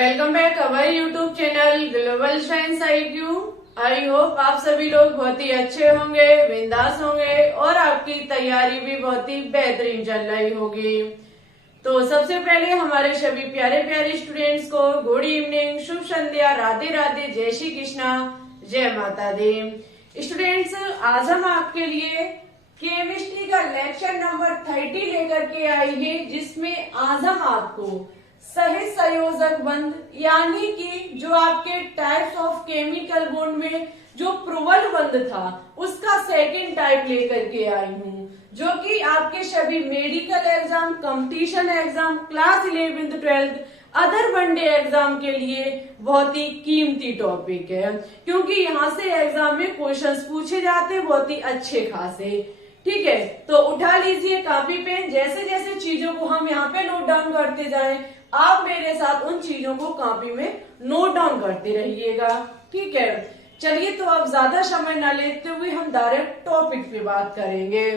Welcome back our YouTube channel global science IQ। I hope आप सभी लोग बहुत ही अच्छे होंगे, बिंदास होंगे और आपकी तैयारी भी बहुत ही बेहतरीन चल रही होगी। तो सबसे पहले हमारे सभी प्यारे प्यारे स्टूडेंट्स को गुड इवनिंग, शुभ संध्या, राधे राधे, जय श्री कृष्णा, जय माता दी। स्टूडेंट्स, आज हम आपके लिए केमिस्ट्री का लेक्चर नंबर 30 लेकर के आए हैं, जिसमें आज हम आपको सह संयोजक बंध यानी कि जो आपके टाइप्स ऑफ केमिकल बॉन्ड में जो प्रबल बंध था उसका सेकंड टाइप लेकर के आई हूँ, जो कि आपके सभी medical exam, competition exam, class 11th 12th other one day exam के लिए बहुत ही कीमती टॉपिक है, क्योंकि यहाँ से एग्जाम में क्वेश्चंस पूछे जाते हैं बहुत ही अच्छे खासे। ठीक है, तो उठा लीजिए कॉपी पेन। जैसे जैसे चीजों को हम यहाँ पे नोट डाउन करते जाएं, आप मेरे साथ उन चीजों को कॉपी में नोट डाउन करते रहिएगा। ठीक है, चलिए तो अब ज्यादा समय न लेते हुए हम डायरेक्ट टॉपिक पे बात करेंगे।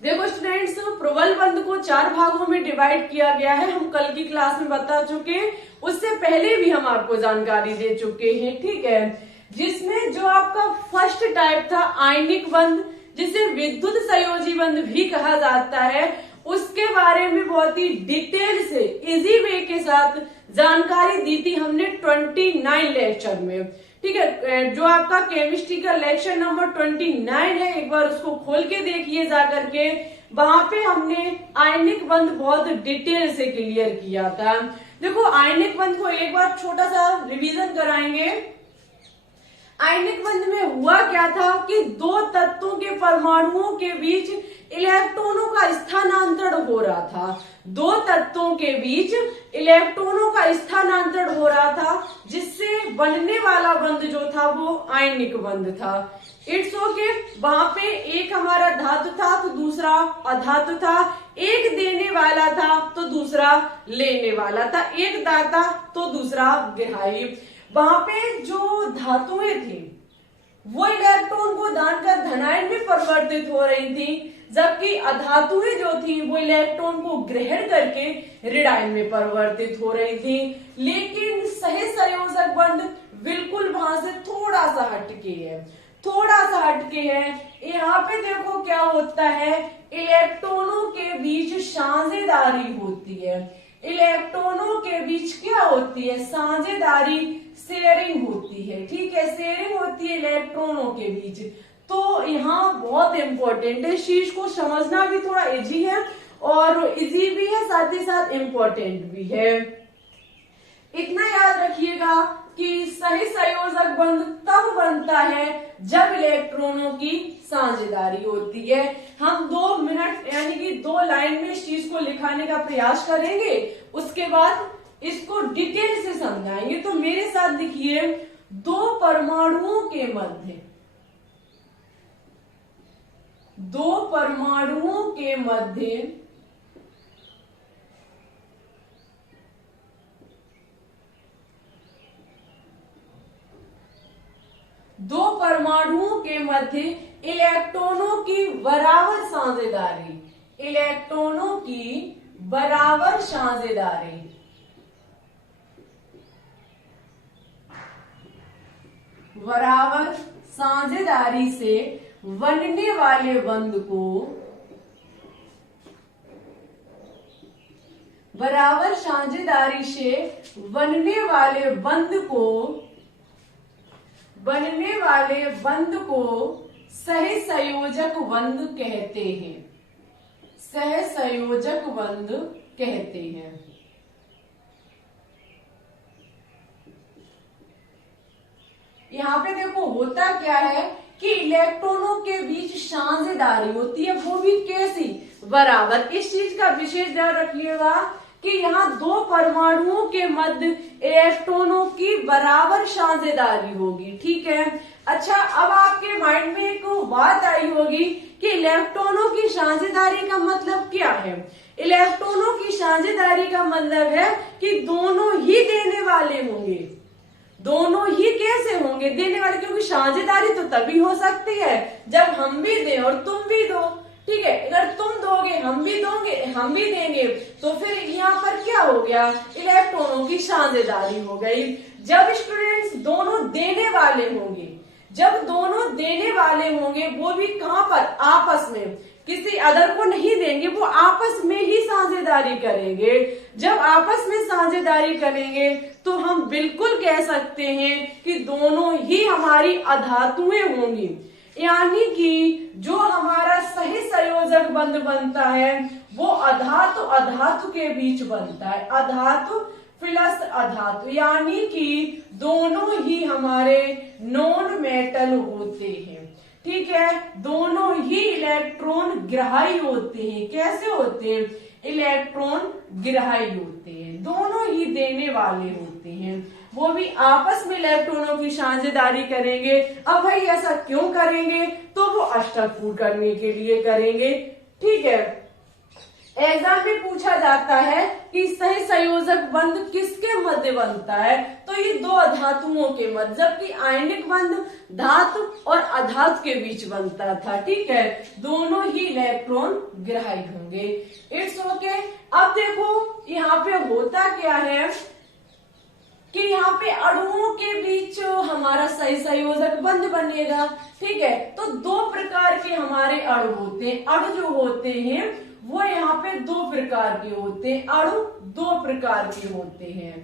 देखो स्टूडेंट्स, प्रबल बंध को 4 भागों में डिवाइड किया गया है। हम कल की क्लास में बता चुके हैं, उससे पहले भी हम आपको जानकारी दे चुके हैं। ठीक है, जिसमें जो आपका फर्स्ट टाइप था आयनिक बंध, जिसे विद्युत संयोजी बंध भी कहा जाता है, उसके बारे में बहुत ही डिटेल से इजी वे के साथ जानकारी दी थी हमने 29 लेक्चर में। ठीक है, जो आपका केमिस्ट्री का लेक्चर नंबर 29 है, एक बार उसको खोल के देखिए जाकर के। वहां पे हमने आयनिक बंध बहुत डिटेल से क्लियर किया था। देखो, आयनिक बंध को एक बार छोटा सा रिवीजन कराएंगे। आयनिक बंध में हुआ क्या था कि दो तत्वों के परमाणुओं के बीच इलेक्ट्रॉनों का स्थानांतरण हो रहा था। दो तत्वों के बीच इलेक्ट्रॉनों का स्थानांतरण हो रहा था, जिससे बनने वाला बंध जो था वो आयनिक बंध था। इट्स ओके, वहां पे एक हमारा धातु था तो दूसरा अधातु था, एक देने वाला था तो दूसरा लेने वाला था, एक दाता तो दूसरा ग्राही। वहां पे जो धातुएं थी वो इलेक्ट्रॉन को दान कर धनायन में परिवर्तित हो रही थी, जबकि अधातुएं जो थी वो इलेक्ट्रॉन को ग्रहण करके ऋणायन में परिवर्तित हो रही थी। लेकिन सह संयोजक बंध बिल्कुल वहां से थोड़ा सा हटके है, थोड़ा सा हटके है। यहाँ पे देखो क्या होता है, इलेक्ट्रॉनों के बीच साझेदारी होती है। इलेक्ट्रॉनों के बीच क्या होती है? साझेदारी, शेयरिंग होती है। ठीक है, शेयरिंग होती है इलेक्ट्रॉनों के बीच। तो यहाँ बहुत इंपॉर्टेंट है, इस चीज को समझना भी थोड़ा इजी है और इजी भी है, साथ ही साथ इम्पोर्टेंट भी है। इतना याद रखिएगा कि सही संयोजक बंध तब बनता है जब इलेक्ट्रॉनों की साझेदारी होती है। हम 2 मिनट यानी कि 2 लाइन में इस चीज को लिखाने का प्रयास करेंगे, उसके बाद इसको डिटेल से समझाएंगे। तो मेरे साथ लिखिए, दो परमाणुओं के मध्य, दो परमाणुओं के मध्य दो परमाणुओं के मध्य इलेक्ट्रॉनों की बराबर साझेदारी, इलेक्ट्रॉनों की बराबर साझेदारी, बराबर साझेदारी से बनने वाले बंध को, बराबर साझेदारी से बनने वाले बंध को, बनने वाले बंध को सह संयोजक बंध कहते हैं। सह संयोजक बंध कहते हैं। यहाँ पे देखो होता क्या है कि इलेक्ट्रॉनों के बीच साझेदारी होती है, वो भी कैसी? बराबर। इस चीज का विशेष ध्यान रखिएगा कि यहाँ दो परमाणुओं के मध्य इलेक्ट्रॉनों की बराबर साझेदारी होगी। ठीक है, अच्छा, अब आपके माइंड में एक बात आई होगी कि इलेक्ट्रॉनों की साझेदारी का मतलब क्या है? इलेक्ट्रॉनों की साझेदारी का मतलब है कि दोनों ही देने वाले होंगे। दोनों ही कैसे होंगे? देने वाले, क्योंकि साझेदारी तो तभी हो सकती है जब हम भी दें और तुम भी दो। ठीक है, अगर तुम दोगे हम भी देंगे, तो फिर यहाँ पर क्या हो गया, इलेक्ट्रॉनों की साझेदारी हो गई। जब स्टूडेंट्स दोनों देने वाले होंगे, वो भी कहाँ पर, आपस में, किसी अदर को नहीं देंगे, वो आपस में ही साझेदारी करेंगे। जब आपस में साझेदारी करेंगे तो हम बिल्कुल कह सकते हैं कि दोनों ही हमारी अधातुएं होंगी, यानी कि जो हमारा सही संयोजक बंध बनता है वो अधातु अधातु के बीच बनता है, अधातु प्लस अधातु, यानी कि दोनों ही हमारे नॉन मेटल होते हैं। ठीक है, दोनों ही इलेक्ट्रॉन ग्राही होते हैं। कैसे होते हैं, इलेक्ट्रॉन ग्राही होते हैं, दोनों ही देने वाले होते हैं, वो भी आपस में इलेक्ट्रॉनों की साझेदारी करेंगे। अब भाई ऐसा क्यों करेंगे, तो वो अष्टक पूर्ण करने के लिए करेंगे। ठीक है, एग्जाम में पूछा जाता है कि सही संयोजक बंध किसके मध्य बनता है, तो ये दो धातुओं के मध्य, जबकि आयनिक बंध धातु और अधातु के बीच बनता था। ठीक है, दोनों ही इलेक्ट्रॉन ग्राही होंगे। It's okay. अब देखो यहाँ पे होता क्या है कि यहाँ पे अणुओं के बीच हमारा सही संयोजक बंध बनेगा। ठीक है, तो दो प्रकार के हमारे अणु होते हैं। अणु जो होते हैं वो यहाँ पे दो प्रकार के होते हैं, अणु दो प्रकार के होते हैं।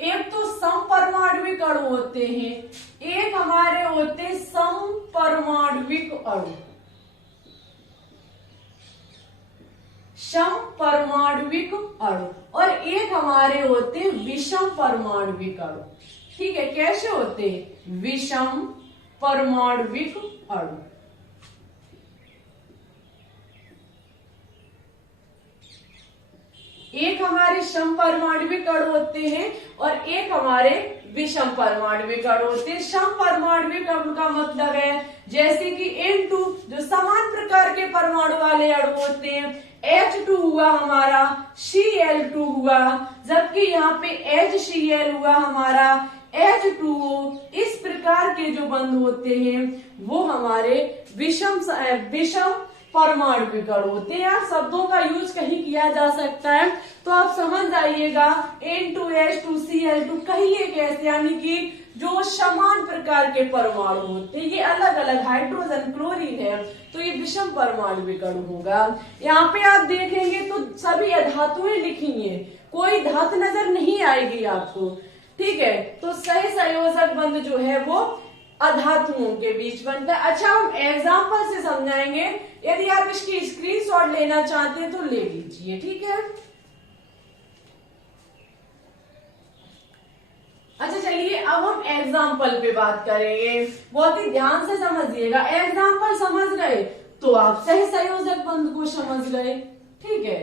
एक तो समपरमाण्विक अणु होते हैं, एक हमारे होते हैं समपरमाण्विक अणु, समपरमाण्विक अणु, और एक हमारे होते हैं विषम परमाण्विक अणु। ठीक है, कैसे होते हैं, विषम परमाण्विक अणु। एक हमारे समपरमाण्विक अणु होते हैं और एक हमारे विषम परमाण्विक अणु होते हैं। समपरमाण्विक अणु का मतलब है जैसे कि N2 जो समान प्रकार के परमाणु वाले अणु होते हैं, H2 हुआ हमारा, Cl2 हुआ, जबकि यहाँ पे HCl हुआ हमारा, H2O। इस प्रकार के जो बंध होते हैं वो हमारे विषम परमाण्विक अणु होते हैं। यार शब्दों का यूज कहीं किया जा सकता है तो आप समझ जाइएगा। N2H2Cl2 कहिए कैसे, यानी कि जो समान प्रकार के परमाणु होते हैं, ये अलग अलग हाइड्रोजन क्लोरीन है, तो ये विषम परमाण्विक अणु होगा। यहाँ पे आप देखेंगे तो सभी धातुएं लिखी हैं, कोई धातु नजर नहीं आएगी आपको। ठीक है, तो सही संयोजक बंध जो है वो अधातुओं के बीच बनता है। अच्छा, हम एग्जाम्पल से समझाएंगे, यदि आप इसकी स्क्रीनशॉट लेना चाहते हैं तो ले लीजिए। ठीक है, अच्छा चलिए अब हम एग्जाम्पल पे बात करेंगे, बहुत ही ध्यान से समझिएगा। एग्जाम्पल समझ गए तो आप सही संयोजक बंध को समझ गए। ठीक है,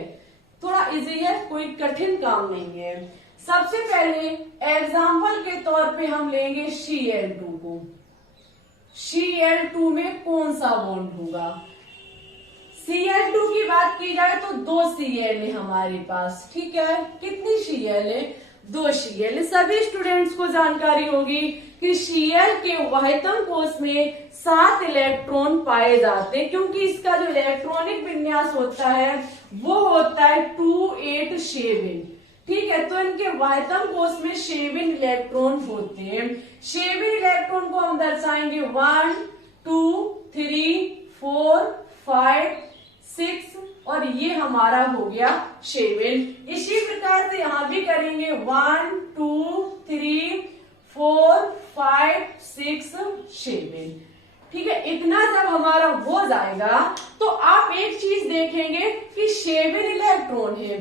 थोड़ा इजी है, कोई कठिन काम नहीं है। सबसे पहले एग्जाम्पल के तौर पे हम लेंगे Cl2 को। Cl2 में कौन सा बॉन्ड होगा, Cl2 की बात की जाए तो 2 Cl है हमारे पास। ठीक है, कितनी Cl है, 2 Cl। सभी स्टूडेंट्स को जानकारी होगी कि Cl के वाहितम कोश में 7 इलेक्ट्रॉन पाए जाते हैं, क्योंकि इसका जो इलेक्ट्रॉनिक विन्यास होता है वो होता है 287। ठीक है, तो इनके वाहितम कोश में 7 इलेक्ट्रॉन होते हैं। 7 इलेक्ट्रॉन को हम दर्शाएंगे 1 2 3 4 5 6, और ये हमारा हो गया 7। इसी प्रकार से यहाँ भी करेंगे 1 2 3 4 5 6 7। ठीक है, इतना जब हमारा हो जाएगा तो आप एक चीज देखेंगे कि 7 इलेक्ट्रॉन है,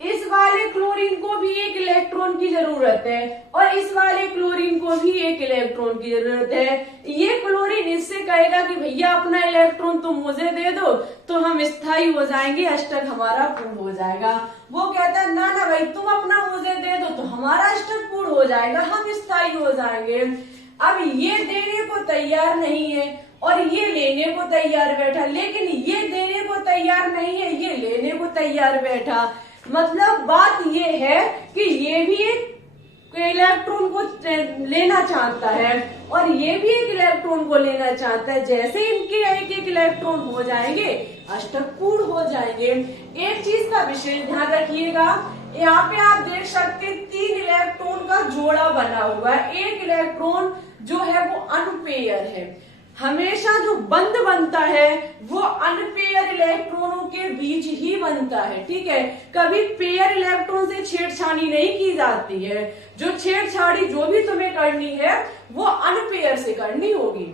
इस वाले क्लोरीन को भी एक इलेक्ट्रॉन की जरूरत है और इस वाले क्लोरीन को भी एक इलेक्ट्रॉन की जरूरत है। ये क्लोरीन इससे कहेगा कि भैया अपना इलेक्ट्रॉन तुम मुझे दे दो तो हम स्थायी हो जाएंगे, अष्टक हमारा पूर्ण हो जाएगा। वो कहता है ना ना भाई तुम अपना मुझे दे दो तो हमारा अष्टक पूर्ण हो जाएगा, हम स्थायी हो जाएंगे। अब ये देने को तैयार नहीं है और ये लेने को तैयार बैठा, लेकिन ये देने को तैयार नहीं है, ये लेने को तैयार बैठा। मतलब बात ये है कि ये भी एक इलेक्ट्रॉन को लेना चाहता है और ये भी एक इलेक्ट्रॉन को लेना चाहता है। जैसे इनके एक एक इलेक्ट्रॉन हो जाएंगे अष्टक पूर्ण हो जाएंगे। एक चीज का विशेष ध्यान रखिएगा, यहाँ पे आप देख सकते हैं 3 इलेक्ट्रॉन का जोड़ा बना हुआ है। एक इलेक्ट्रॉन जो है वो अनपेयर है। हमेशा जो बंध बनता है वो अनपेयर इलेक्ट्रॉनों के बीच ही बनता है, ठीक है। कभी पेयर इलेक्ट्रॉन से छेड़छाड़ी नहीं की जाती है। जो छेड़छाड़ी जो भी तुम्हें करनी है वो अनपेयर से करनी होगी,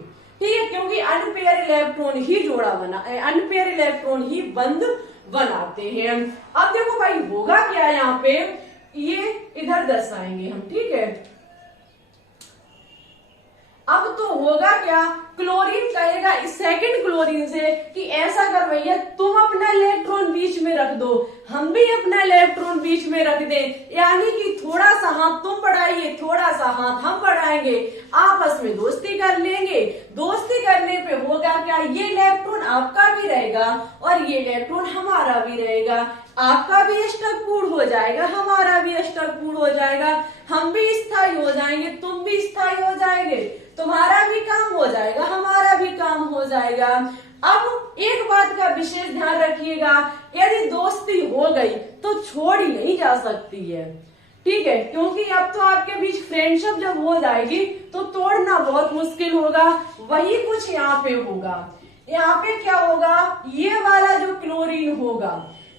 ठीक है, क्योंकि अनपेयर इलेक्ट्रॉन ही जोड़ा बना, अनपेयर इलेक्ट्रॉन ही बंध बनाते हैं। अब देखो भाई होगा क्या, यहाँ पे ये इधर दर्शाएंगे हम, ठीक है। अब तो होगा क्या, क्लोरीन कहेगा इस सेकंड क्लोरीन से कि ऐसा कर भैया तुम अपना इलेक्ट्रॉन बीच में रख दो, हम भी अपना इलेक्ट्रॉन बीच में रख दे, यानी कि थोड़ा सा हाथ तुम बढ़ाइए थोड़ा सा हाथ हम बढ़ाएंगे, आपस में दोस्ती कर लेंगे। दोस्ती करने पे होगा क्या, ये इलेक्ट्रॉन आपका भी रहेगा और ये इलेक्ट्रॉन हमारा भी रहेगा। आपका भी अष्टक पूर्ण हो जाएगा, हमारा भी अष्टक पूर्ण हो जाएगा, हम भी स्थायी हो जाएंगे, तुम भी स्थायी हो जाएंगे, तुम्हारा भी काम हो जाएगा, हमारा भी काम हो जाएगा। अब एक बात का विशेष ध्यान रखिएगा, यदि दोस्ती हो गई तो छोड़ी नहीं जा सकती है, ठीक है, क्योंकि अब तो आपके बीच फ्रेंडशिप जब हो जाएगी तो तोड़ना बहुत मुश्किल होगा। वही कुछ यहाँ पे होगा। यहाँ पे क्या होगा, ये वाला जो क्लोरीन होगा,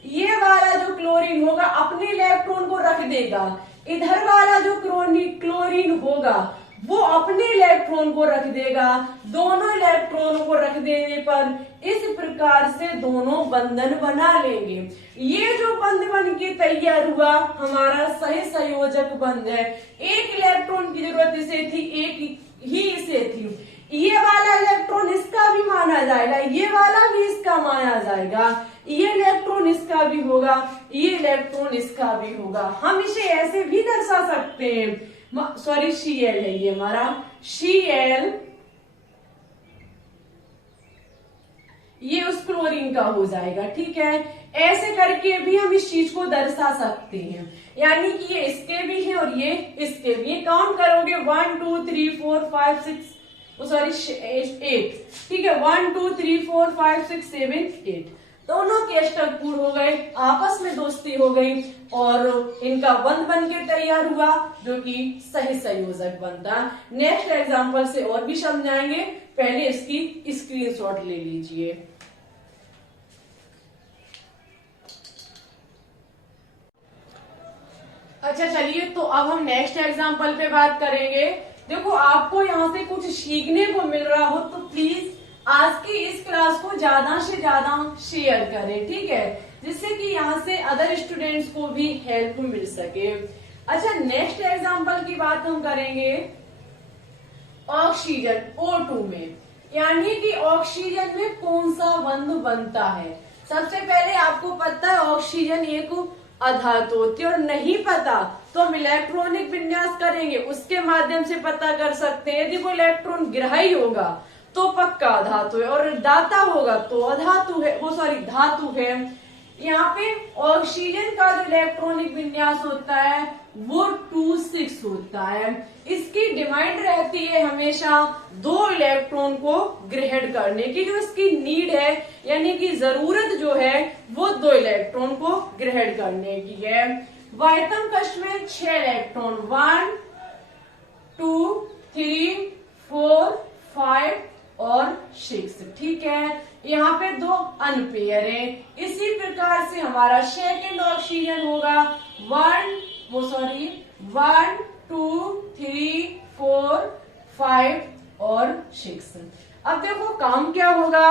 ये वाला जो क्लोरीन होगा अपने इलेक्ट्रॉन को रख देगा, इधर वाला जो क्लोरीन होगा वो अपने इलेक्ट्रॉन को रख देगा। दोनों इलेक्ट्रॉनों को रख देने पर इस प्रकार से दोनों बंधन बना लेंगे। ये जो बंध बन के तैयार हुआ हमारा सह संयोजक बंध है। एक इलेक्ट्रॉन की जरूरत इसे थी, एक ही इसे थी। ये वाला इलेक्ट्रॉन इसका भी माना जाएगा, ये वाला भी इसका माना जाएगा, ये इलेक्ट्रॉन इसका भी होगा, ये इलेक्ट्रॉन इसका भी होगा। हम इसे ऐसे भी दर्शा सकते हैं, सॉरी Cl है ये हमारा, Cl ये उस क्लोरीन का हो जाएगा, ठीक है। ऐसे करके भी हम इस चीज को दर्शा सकते हैं, यानी कि ये इसके भी है और ये इसके भी। ये काउंट करोगे 1 2 3 4 5 6 सॉरी 8, ठीक है, 1 2 3 4 5 6 7 8 दोनों के अष्टक पूर्ण हो गए, आपस में दोस्ती हो गई और इनका बंध बन के तैयार हुआ जो कि सही संयोजक बनता। नेक्स्ट एग्जांपल से और भी समझाएंगे, पहले इसकी स्क्रीनशॉट ले लीजिए। अच्छा चलिए, तो अब हम नेक्स्ट एग्जांपल पे बात करेंगे। देखो आपको यहाँ से कुछ सीखने को मिल रहा हो तो प्लीज आज की इस क्लास को ज्यादा से ज्यादा शेयर करें, ठीक है, जिससे कि यहाँ से अदर स्टूडेंट्स को भी हेल्प मिल सके। अच्छा नेक्स्ट एग्जांपल की बात हम करेंगे ऑक्सीजन O2 में, यानी कि ऑक्सीजन में कौन सा बंध बनता है। सबसे पहले आपको पता है ऑक्सीजन एक अधातु होती है, और नहीं पता तो हम इलेक्ट्रॉनिक विन्यास करेंगे उसके माध्यम से पता कर सकते हैं। यदि वो इलेक्ट्रॉन ग्राही होगा तो पक्का धातु है, और दाता होगा तो अधातु है, वो सॉरी धातु है। यहाँ पे ऑक्सीजन का जो इलेक्ट्रॉनिक विन्यास होता है वो 2 6 होता है। इसकी डिमांड रहती है हमेशा 2 इलेक्ट्रॉन को ग्रहण करने की, जो इसकी नीड है यानी कि जरूरत जो है वो 2 इलेक्ट्रॉन को ग्रहण करने की है। वायतम कक्ष में 6 इलेक्ट्रॉन 1 2 3 4 5 और 6, ठीक है। यहाँ पे 2 अनपेयर है। इसी प्रकार से हमारा सेकेंड ऑक्सीजन होगा 1 2 3 4 5 और 6। अब देखो काम क्या होगा,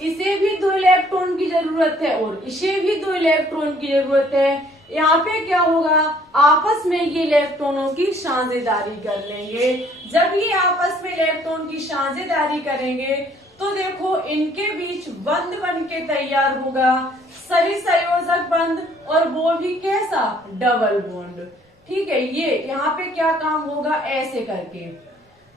इसे भी 2 इलेक्ट्रॉन की जरूरत है और इसे भी 2 इलेक्ट्रॉन की जरूरत है। यहाँ पे क्या होगा, आपस में ये इलेक्ट्रॉनों की साझेदारी कर लेंगे। जब ये आपस में इलेक्ट्रॉन की साझेदारी करेंगे तो देखो इनके बीच बंध बन के तैयार होगा सही संयोजक बंध, और वो भी कैसा, डबल बॉन्ड, ठीक है। ये यहाँ पे क्या काम होगा, ऐसे करके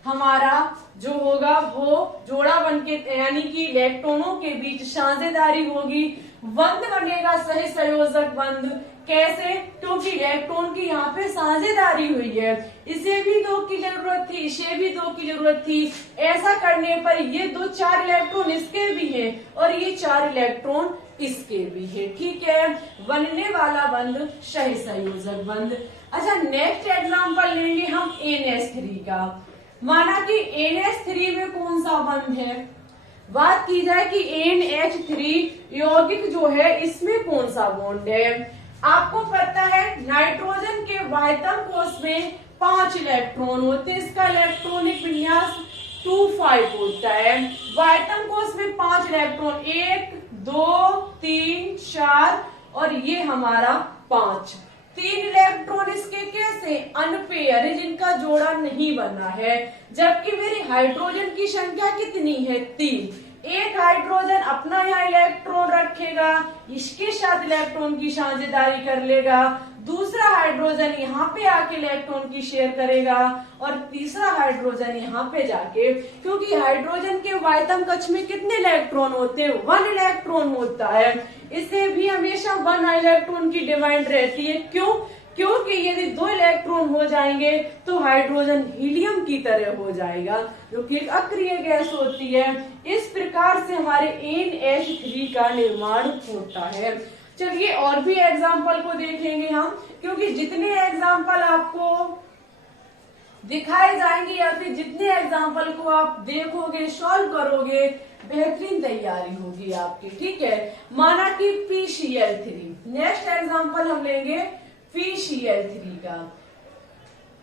हमारा जो होगा वो जोड़ा बन के, यानी कि इलेक्ट्रॉनों के बीच साझेदारी होगी, बंध बनेगा सही संयोजक बंध। कैसे? क्योंकि इलेक्ट्रॉन की यहाँ पे साझेदारी हुई है, इसे भी 2 की जरूरत थी, इसे भी 2 की जरूरत थी। ऐसा करने पर ये 4 इलेक्ट्रॉन इसके भी हैं और ये 4 इलेक्ट्रॉन इसके भी है। ठीक है, बनने वाला बंध सह संयोजक बंध। अच्छा, नेक्स्ट एग्जांपल लेंगे हम NH3 का। माना कि NH3 में कौन सा बंध है? बात की जाए कि NH3 यौगिक जो है इसमें कौन सा बॉन्ड है? आपको पता है नाइट्रोजन के वायतम कोष में 5 इलेक्ट्रॉन होते हैं, इसका इलेक्ट्रॉनिक विन्यास 2,5 होता है। वायतम कोष में 5 इलेक्ट्रॉन, 1 2 3 4 और ये हमारा 5। 3 इलेक्ट्रॉन इसके कैसे? अनपेयर है, जिनका जोड़ा नहीं बना है। जबकि मेरी हाइड्रोजन की संख्या कितनी है? 3। एक हाइड्रोजन अपना यहाँ इलेक्ट्रॉन रखेगा, इसके साथ इलेक्ट्रॉन की साझेदारी कर लेगा, दूसरा हाइड्रोजन यहाँ पे आके इलेक्ट्रॉन की शेयर करेगा और तीसरा हाइड्रोजन यहाँ पे जाके, क्योंकि हाइड्रोजन के वायतम कक्ष में कितने इलेक्ट्रॉन होते हैं? 1 इलेक्ट्रॉन होता है। इसे भी हमेशा 1 इलेक्ट्रॉन की डिमांड रहती है। क्यों? क्योंकि यदि 2 इलेक्ट्रॉन हो जाएंगे तो हाइड्रोजन हीलियम की तरह हो जाएगा, जो कि एक अक्रिय गैस होती है। इस प्रकार से हमारे NH3 का निर्माण होता है। चलिए और भी एग्जाम्पल को देखेंगे हम, क्योंकि जितने एग्जाम्पल आपको दिखाए जाएंगे या फिर जितने एग्जाम्पल को आप देखोगे, सॉल्व करोगे, बेहतरीन तैयारी होगी आपकी। ठीक है, माना कि PCl3। नेक्स्ट एग्जाम्पल हम लेंगे PCl3 का।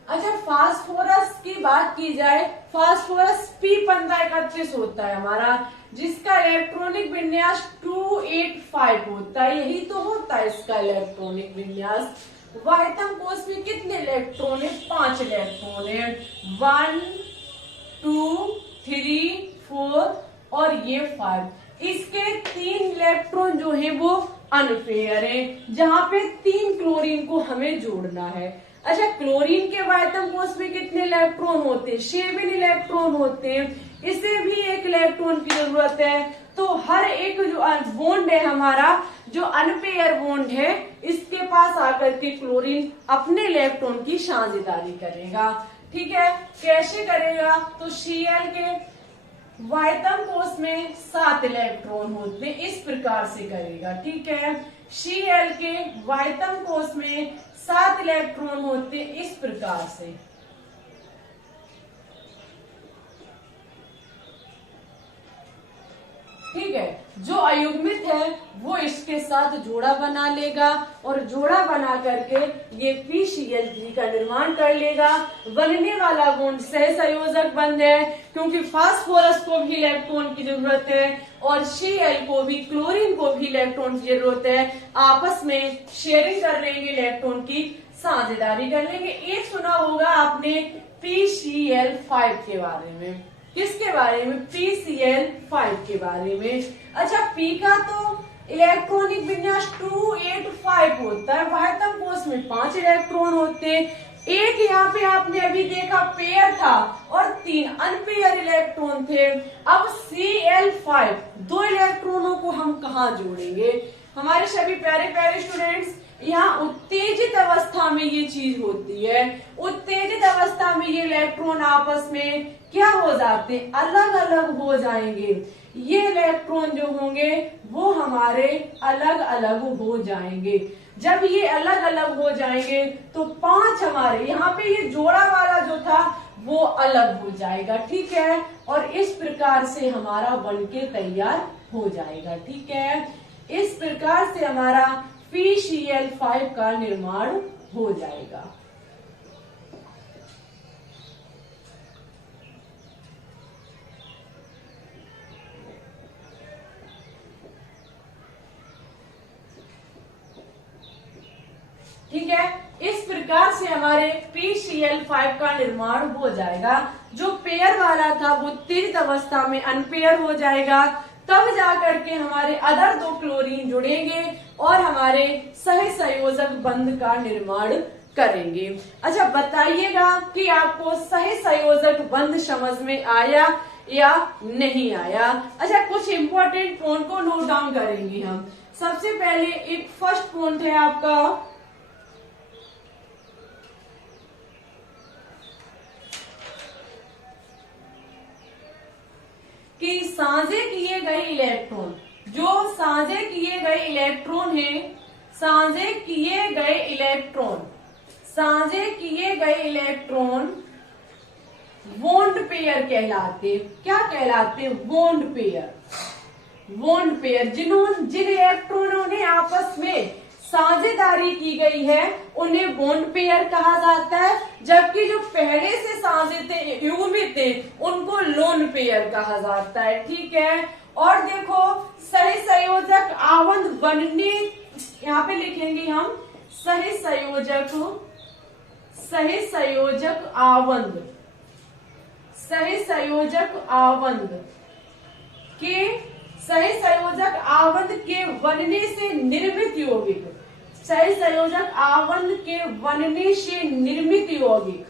अच्छा, फास्फोरस की बात की जाए, फास्फोरस P31 होता है हमारा, जिसका इलेक्ट्रॉनिक विन्यास 285 होता है। यही तो होता है इसका इलेक्ट्रॉनिक विन्यास। वायतम कोष में कितने इलेक्ट्रॉन है? 5 इलेक्ट्रॉन है, 1 2 3 4 और ये 5। इसके 3 इलेक्ट्रॉन जो है वो अनपेयर है, जहां पे 3 क्लोरीन को हमें जोड़ना है। अच्छा, क्लोरीन के वायतम कोष में कितने इलेक्ट्रॉन होते हैं? 7 इलेक्ट्रॉन होते हैं, इसे भी 1 इलेक्ट्रॉन की जरूरत है। तो हर एक जो बॉन्ड है हमारा, जो अनपेयर बॉन्ड है, इसके पास आकर के क्लोरीन अपने इलेक्ट्रॉन की साझेदारी करेगा। ठीक है, कैसे करेगा? तो Cl के वायतम कोष में 7 इलेक्ट्रॉन होते हैं, इस प्रकार से करेगा। ठीक है, Cl के वायतम कोष में 7 इलेक्ट्रॉन होते हैं, इस प्रकार से। ठीक है, जो अयुग्मित है वो इसके साथ जोड़ा बना लेगा और जोड़ा बना करके ये PCl3 का निर्माण कर लेगा। बनने वाला बॉन्ड सह संयोजक बंध है, क्योंकि फास्फोरस को भी इलेक्ट्रॉन की जरूरत है और Cl को भी, क्लोरीन को भी इलेक्ट्रॉन की जरूरत है। आपस में शेयरिंग कर लेंगे, इलेक्ट्रॉन की साझेदारी कर लेंगे। एक सुना होगा आपने PCl5 के बारे में। किसके बारे में? PCl5 के बारे में। अच्छा, P का तो इलेक्ट्रॉनिक विन्यास 285 होता है, वायतम कोष में 5 इलेक्ट्रॉन होते हैं। एक यहाँ पे आपने अभी देखा पेयर था और 3 अनपेयर इलेक्ट्रॉन थे। अब Cl5, 2 इलेक्ट्रॉनों को हम कहाँ जोड़ेंगे? हमारे सभी प्यारे प्यारे स्टूडेंट्स, यहाँ उत्तेजित अवस्था में ये चीज होती है। उत्तेजित अवस्था में ये इलेक्ट्रॉन आपस में क्या हो जाते हैं? अलग अलग हो जाएंगे। ये इलेक्ट्रॉन जो होंगे वो हमारे अलग अलग हो जाएंगे। जब ये अलग अलग हो जाएंगे तो 5 हमारे यहाँ पे ये जोड़ा वाला जो था वो अलग हो जाएगा। ठीक है, और इस प्रकार से हमारा बनके तैयार हो जाएगा। ठीक है, इस प्रकार से हमारा PCl5 का निर्माण हो जाएगा। ठीक है, इस प्रकार से हमारे PCl5 का निर्माण हो जाएगा। जो पेयर वाला था वो उत्तेजित अवस्था में अनपेयर हो जाएगा, तब जाकर के हमारे अदर 2 क्लोरीन जुड़ेंगे और हमारे सह संयोजक बंध का निर्माण करेंगे। अच्छा, बताइएगा कि आपको सह संयोजक बंध समझ में आया या नहीं आया? अच्छा, कुछ इम्पोर्टेंट पॉइंट को नोट डाउन करेंगे हम। सबसे पहले एक फर्स्ट पॉइंट है आपका साझे किए गए इलेक्ट्रॉन, जो साझे किए गए इलेक्ट्रॉन है, साझे किए गए इलेक्ट्रॉन, साझे किए गए इलेक्ट्रॉन बॉन्ड पेयर कहलाते। क्या कहलाते? Bond pair. बॉन्ड पेयर जिन इलेक्ट्रॉनों ने आपस में साझेदारी की गई है उन्हें बॉन्ड पेयर कहा जाता है, जबकि जो पहले से साझे थे, युग्मित थे, उनको लोन पेयर कहा जाता है। ठीक है। और देखो सही संयोजक आवंत बनने, यहाँ पे लिखेंगे हम सही संयोजक, सही संयोजक आवंत, सही संयोजक आवंत के, सही संयोजक आवंत के बनने से निर्मित यौगिक, सही संयोजक आवंत के बनने से निर्मित यौगिक,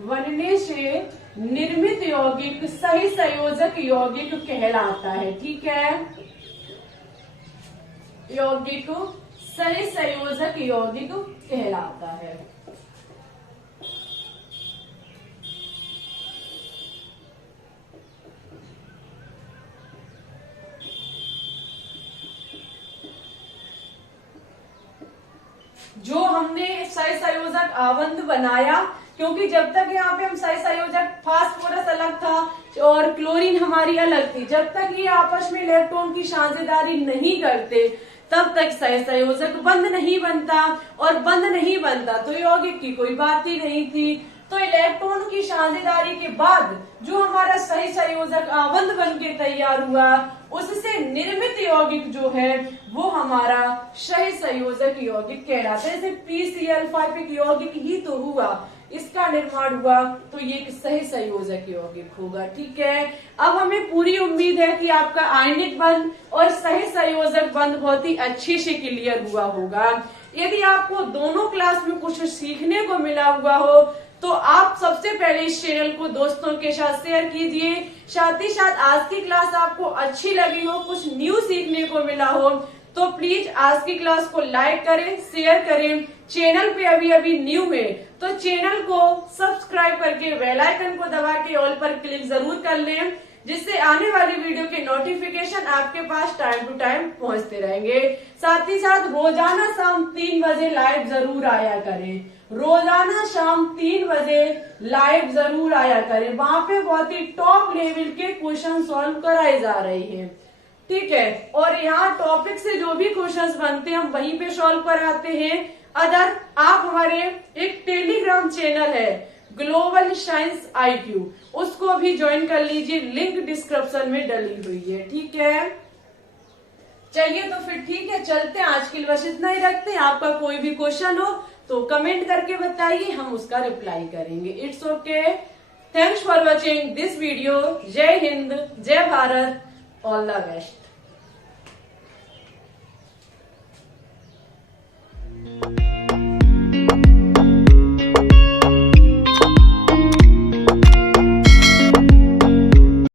बनने से निर्मित यौगिक सही संयोजक यौगिक कहलाता है। ठीक है। यौगिक सही संयोजक यौगिक कहलाता है। जो हमने सही संयोजक आवंत बनाया, क्योंकि जब तक यहाँ पे हम सही संयोजक फास्फोरस अलग था और क्लोरीन हमारी अलग थी, जब तक ये आपस में इलेक्ट्रॉन की साझेदारी नहीं करते तब तक सही संयोजक बंद नहीं बनता, और बंद नहीं बनता तो यौगिक की कोई बात ही नहीं थी। तो इलेक्ट्रॉन की साझेदारी के बाद जो हमारा सही संयोजक आवंत बन के तैयार हुआ, उससे निर्मित यौगिक जो है वो हमारा सही संयोजक यौगिक कहलाता है। जैसे PCl5 यौगिक ही तो हुआ, इसका निर्माण हुआ, तो ये एक सही संयोजक यौगिक होगा। ठीक है। अब हमें पूरी उम्मीद है कि आपका आयनिक बंध और सही संयोजक बंध बहुत ही अच्छे से क्लियर हुआ होगा। यदि आपको दोनों क्लास में कुछ सीखने को मिला हुआ हो तो आप सबसे पहले इस चैनल को दोस्तों के साथ शेयर कीजिए। साथ ही साथ आज की क्लास आपको अच्छी लगी हो, कुछ न्यू सीखने को मिला हो, तो प्लीज आज की क्लास को लाइक करें, शेयर करें। चैनल पे अभी अभी न्यू है तो चैनल को सब्सक्राइब करके बेल आइकन को दबा के ऑल पर क्लिक जरूर कर लें, जिससे आने वाली वीडियो के नोटिफिकेशन आपके पास टाइम टू टाइम पहुंचते रहेंगे। साथ ही साथ रोजाना शाम 3 बजे लाइव जरूर आया करें, रोजाना शाम 3 बजे लाइव जरूर आया करें। वहां पे बहुत ही टॉप लेवल के क्वेश्चन सॉल्व कराए जा रहे हैं। ठीक है। और यहाँ टॉपिक से जो भी क्वेश्चंस बनते हैं हम वहीं पे सॉल्व कराते हैं। अदर आप हमारे एक टेलीग्राम चैनल है ग्लोबल साइंस IQ, उसको भी ज्वाइन कर लीजिए, लिंक डिस्क्रिप्शन में डली हुई है। ठीक है। चलिए तो फिर ठीक है, चलते हैं। आज के लिए बस इतना ही रखते हैं। आपका कोई भी क्वेश्चन हो तो कमेंट करके बताइए, हम उसका रिप्लाई करेंगे। It's okay. Thanks for watching this video. जय हिंद, जय भारत, ऑल द बेस्ट।